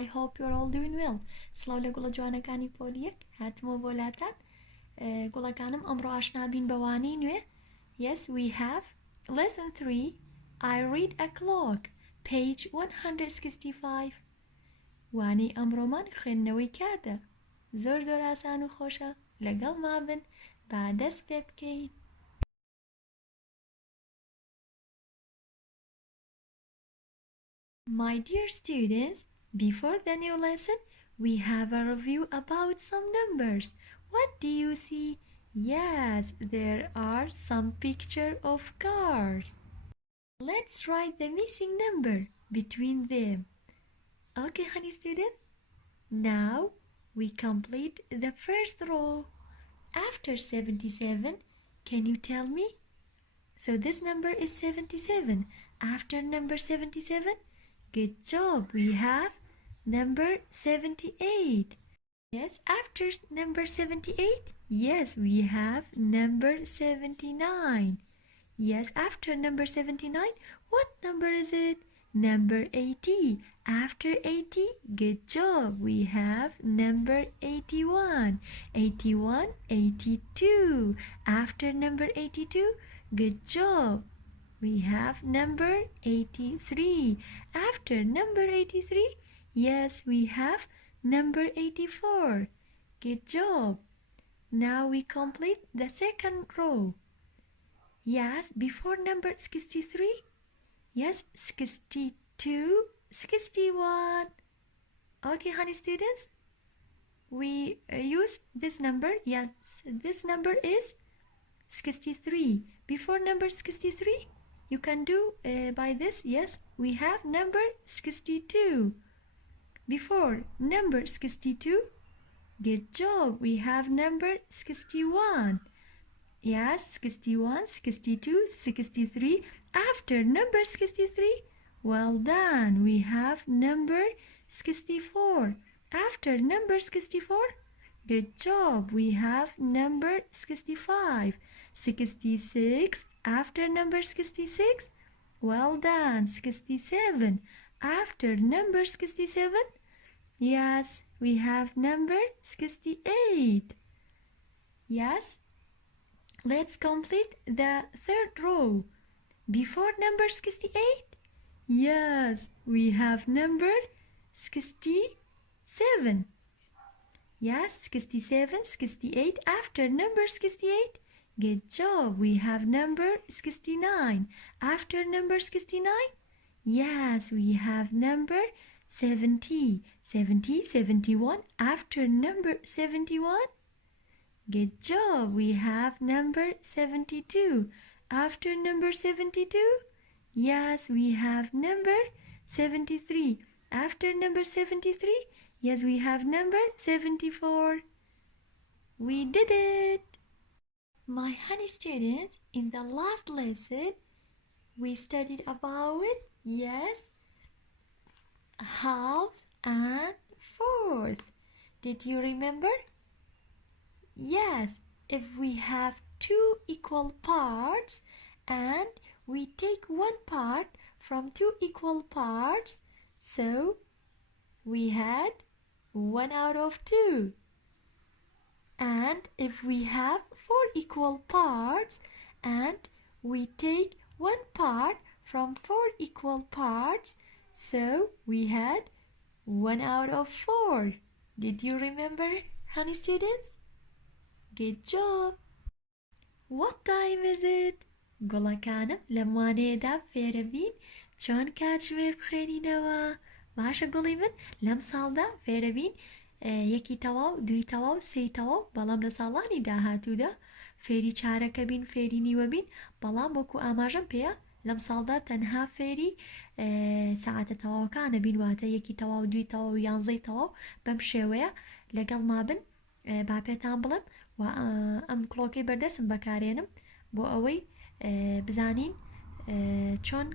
I hope you're all doing well. سڵاو لە گوڵە جوانەکانی پۆلیەک هاتمەوە بۆ لاتان. گوڵەکانم ئەمڕۆ ئاشنابین بەوانەی نوێ. Yes, we have lesson 3. I read a clock. Page 165. وانەی ئەمڕۆمان خوێندنەوەی کاتە. زۆر ئاسان و خۆشە. لەگەڵ مابن با دەست پێ بکەین. My dear students, before the new lesson, we have a review about some numbers. What do you see? Yes, there are some pictures of cars. Let's write the missing number between them. Okay, honey students? Now we complete the first row. After 77, can you tell me? So this number is 77. After number 77, good job, we have number 78. Yes, after number 78, yes, we have number 79. Yes, after number 79, what number is it? Number 80. After 80, good job, we have number 81. 81, 82. After number 82, good job, we have number 83. After number 83, yes, we have number 84. Good job. Now we complete the second row. Yes, before number 63, yes, 62, 61. Okay, honey students, we use this number. Yes, this number is 63. Before number 63, you can do by this. Yes, we have number 62. Before number 62, good job, we have number 61. Yes, 61, 62, 63. After number 63, well done, we have number 64. After number 64, good job, we have number 65. 66. After number 66, well done, 67. After number 67, yes, we have number 68. Yes, let's complete the third row. Before number 68, yes, we have number 67. Yes, 67, 68. After number 68, good job, we have number 69. After number 69, yes, we have number 70. 70, 71. After number 71, good job, we have number 72. After number 72, yes, we have number 73. After number 73, yes, we have number 74. We did it! My honey students, in the last lesson, we studied about, yes, halves and fourths. Did you remember? Yes, if we have two equal parts and we take one part from two equal parts, so we had 1 out of 2. And if we have 4 equal parts and we take one part from 4 equal parts, so we had 1 out of 4. Did you remember, honey students? Good job. What time is it? گوڵەکانم لەم وانەیەدا فێرە بین چۆن کاتژمێر بخوێنینەوە. باشە گوڵی من لەم ساڵدا فێرە بین یەکی تەواو، دوی تەواو، سێی تەواو، بەڵام لە ساڵانی داهاتوودا فێری چارەکە بین، فێری نیوە بین، بەڵام وەکو ئاماژەم پێیە لەم ساڵدا تەنها فێری ساعاتە تەواوەکانە بین، واتە یەکی تەواو، دوی تەواو، یانزەی تەواو. بەم شێوەیە لەگەڵ مابن با پێتان بڵم و ئەم کڵۆکەی بەردەستم بەکارێنم بۆ ئەوەی بزانین چۆن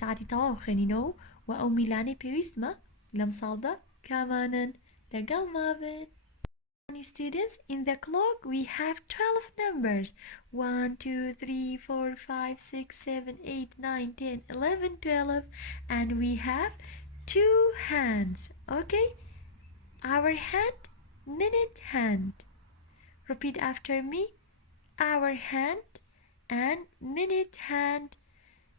ساعتی تەواو خوێنینەوە و ئەو میلانەی پێویستمە لەم ساڵدا کامانن. لەگەڵ مابن. Students, in the clock we have 12 numbers. 1, 2, 3, 4, 5, 6, 7, 8, 9, 10, 11, 12. And we have two hands. Okay? Our hand, minute hand. Repeat after me. Our hand and minute hand.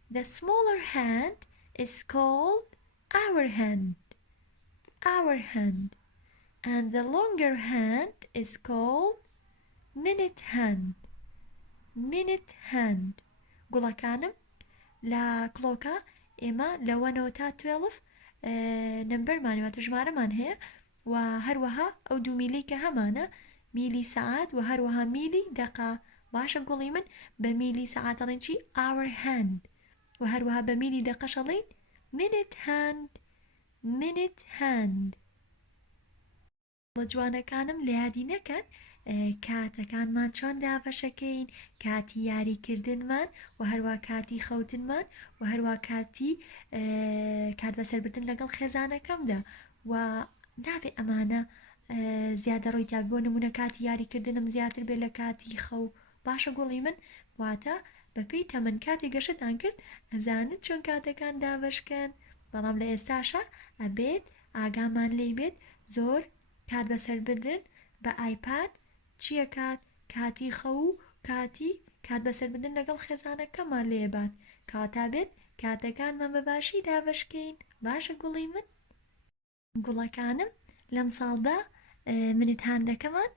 The smaller hand is called our hand. Our hand. And the longer hand is called minute hand. Minute hand. گوڵەکانم لە کڵۆکە ئێمە لە 1 تا 12 نمبەرمانێواتە ژمارەمان هەیە و هەروەها ئەو 2 میلی کە هەمانە میلی سەعات و هەروەها میلی دەقا. باشە گوڵی من بە میلی سەعات ئەڵێن چی؟ our hand و هەروەها بە میلی دەقەش ئەڵێن minute hand. minute hand. بە جوانەکانم لە یادی نەکەن کاتەکانمان چۆن دابەشەکەین، کاتی یاریکردنمان و هەروە کاتی خەوتنمان و هەروە کاتی کات بەسەربردن لەگەڵ خێزانەکەمدا و نابێ ئەمانە زیادە ڕۆی تا بۆ نمونە کاتی یاریکردنم زیاتر بێ لە کاتی خەو. باشە گوڵی من واتە بەپێی تەمەن کاتی گەشتان کرد ئەزانن چۆن کاتەکان دابەشکەن، بەڵام لە ئێستاشە ئەبێت ئاگامان لێی بێت زۆر کات بەسەربردن بە ئایپاد چییە کات کاتی خەو و کاتی کات بەسەربردن لەگەڵ خێزانەکەمان لێبات کاتا بێت کاتەکانمان بەباشی دابەشکەین. باشە گوڵی من گوڵەکانم لەم ساڵدا منت هاندەکەمان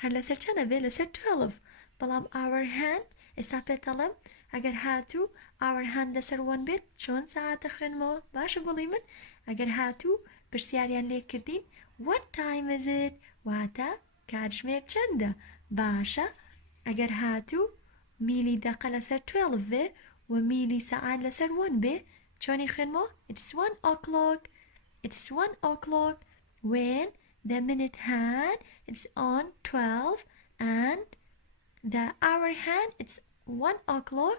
هەر لەسەر چەندە بێ لەسەر 12 بەڵام our hand ئێستا پێتەڵم ئەگەر هاتوو our hand لەسەر 1 بێت چۆن سەعاتە خوێنمەوە. باشە گوڵی من ئەگەر هاتوو پرسیاریان لێ کردین what time is it واتە کاتژمێر چەندە. باشە ئەگەر هاتوو میلی دەقە لەسەر 12 بێ و میلی سەعات لەسەر 1 بێ چۆنی خوێنمەوە it's 1 o'clock. it's 1 o'clock when the minute hand it's on 12 and the hour hand it's 1 o'clock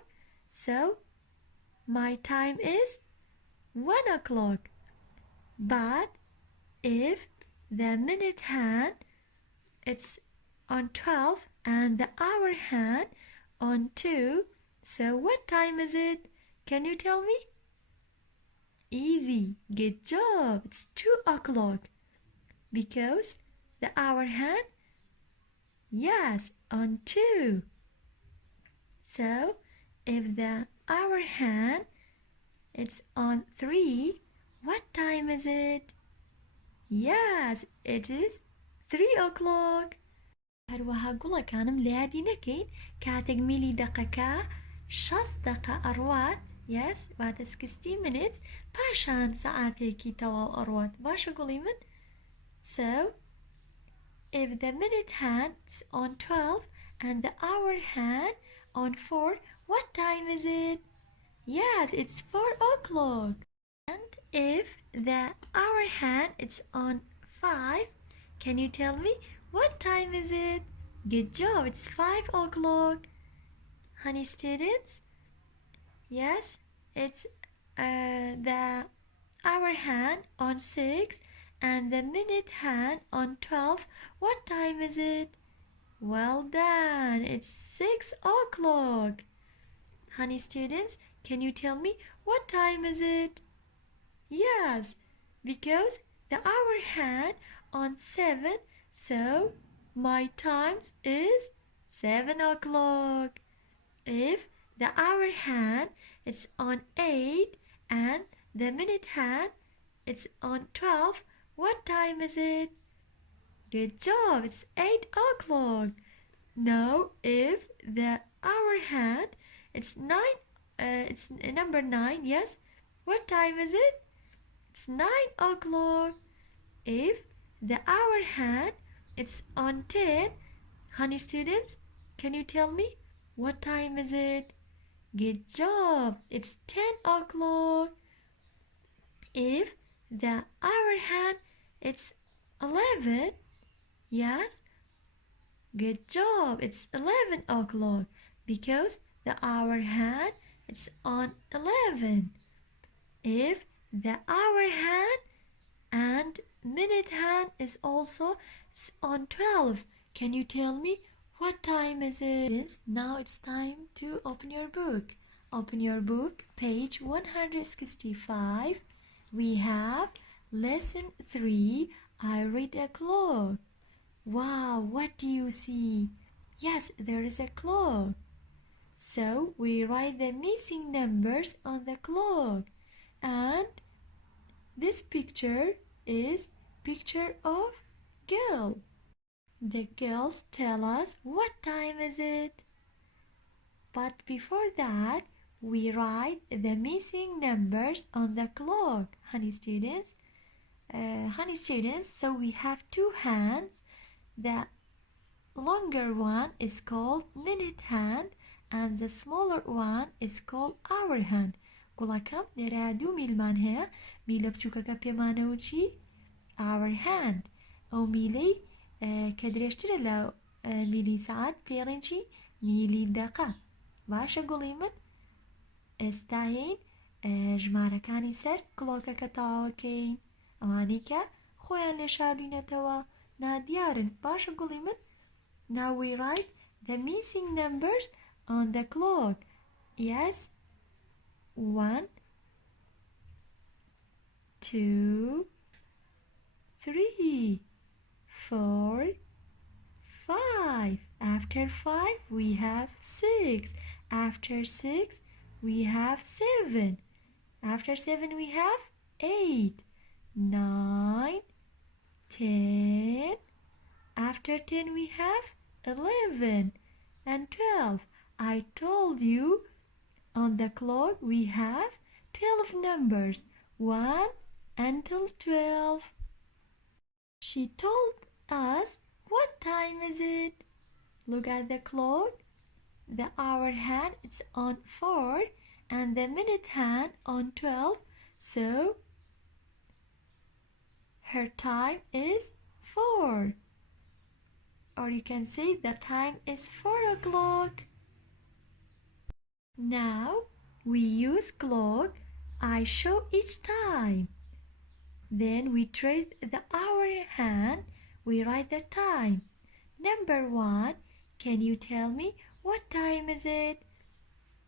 so my time is 1 o'clock. But if the minute hand it's on 12 and the hour hand on 2 so what time is it? Can you tell me? Easy. Good job. It's 2 o'clock because the hour hand yes on 2 so if the hour hand it's on 3 what time is it? Yes it is 3 o'clock. هەروەها گوڵەکانم لە یادی نەکەین کاتێک میلی دەقەکە 60 دەقە ئەڕوات yes واتە 60 minutes پاشان سەعاتێکی تەواو ئەڕوات. باشە گوڵی من so if the minute hand's on 12 and the hour hand on 4 what time is it? Yes it's 4 o'clock. And if the hour hand it's on 5 can you tell me what time is it? Good job, it's 5 o'clock. Honey students, yes, it's the hour hand on 6 and the minute hand on 12. What time is it? Well done, it's 6 o'clock. Honey students, can you tell me what time is it? Yes, because the hour hand on 7 so my times is 7 o'clock. If the hour hand it's on 8 and the minute hand it's on 12 what time is it? Good job, it's 8 o'clock. Now if the hour hand it's 9 it's number 9 yes what time is it? It's 9 o'clock. If the hour hand it's on 10 honey students can you tell me what time is it? Good job, it's 10 o'clock. If the hour hand it's 11 yes good job, it's 11 o'clock because the hour hand it's on 11. If the hour hand and minute hand is also it's on 12 can you tell me what time is it? Now it's time to open your book. Open your book page 165 we have lesson 3. I read a clock. Wow, what do you see? Yes, there is a clock. So we write the missing numbers on the clock. And this picture is picture of girl. The girls tell us what time is it. But before that, we write the missing numbers on the clock. Honey students, so we have two hands. The longer one is called minute hand and the smaller one is called hour hand. گوڵەکەم لێرە دوو میلمان هەیە. میلە بچووکەکە پێمانەوە چی؟ hour hand. ئەو میلەی کە درێژترە لە میلی سەعات پێڵێن چی؟ میلی دەقە. باشە گوڵی من؟ ئێستاین ژمارەکانی سەر کڵۆکەکە تەواوەکەین. ئەوانەی کە خۆیان لێ شاردوینەتەوە نادیارن. باشە گوڵی من؟ Now we write the missing numbers on the clock. Yes. 1, 2, 3, 4, 5. After 5 we have 6. After 6 we have 7. After 7 we have 8, 9, 10. After 10 we have 11 and 12. I told you on the clock we have 12 numbers, 1 until 12. She told us what time is it. Look at the clock. The hour hand is on 4 and the minute hand on 12. So her time is 4. Or you can say the time is 4 o'clock. Now we use clock. I show each time. Then we trace the hour hand. We write the time. Number 1. Can you tell me what time is it?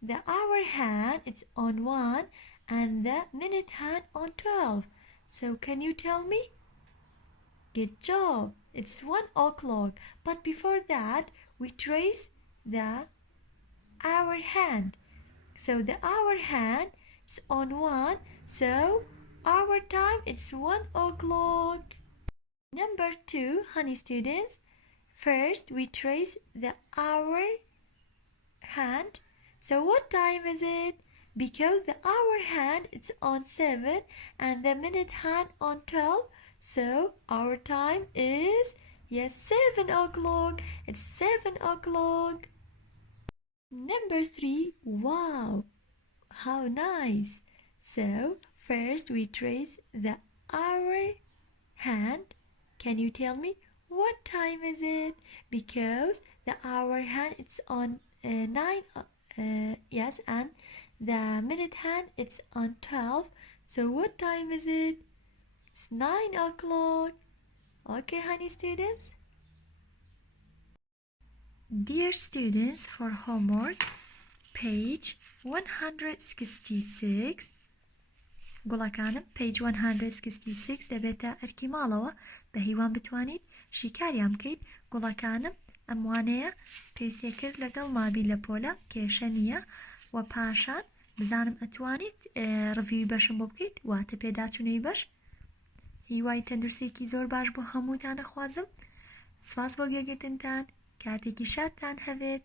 The hour hand is on 1 and the minute hand on 12. So can you tell me? Good job. It's 1 o'clock. But before that, we trace the hour hand. So the hour hand is on 1. So our time is 1 o'clock. Number 2, honey students. First, we trace the hour hand. So what time is it? Because the hour hand is on 7 and the minute hand on 12. So our time is, yes, 7 o'clock. It's 7 o'clock. Number 3, wow, how nice. So first we trace the hour hand. Can you tell me what time is it? Because the hour hand is on 9, yes, and the minute hand is on 12. So what time is it? It's 9 o'clock. Okay, honey students? Dear students, for homework, page 166. گوڵەکانم page 166 دەبێتە ئەرکی ماڵەوە بە هیوان بتوانیت شیکاریان بکەیت. گوڵەکانم ئەموانەیە پێویستیە کرد لەگەڵ مابی لە پۆلە کێشە نییە و پاشان بزانم ئەتوانیت ڕڤیوی بەشم بۆ بکەیت واتە پێداچوونەی بەش. هیوای تەندروستێکی زۆر باش بۆ هەمووتان دەخوازم. سپاس بۆ گوێگرتنتان. کاتێکی شادتان هەبێت.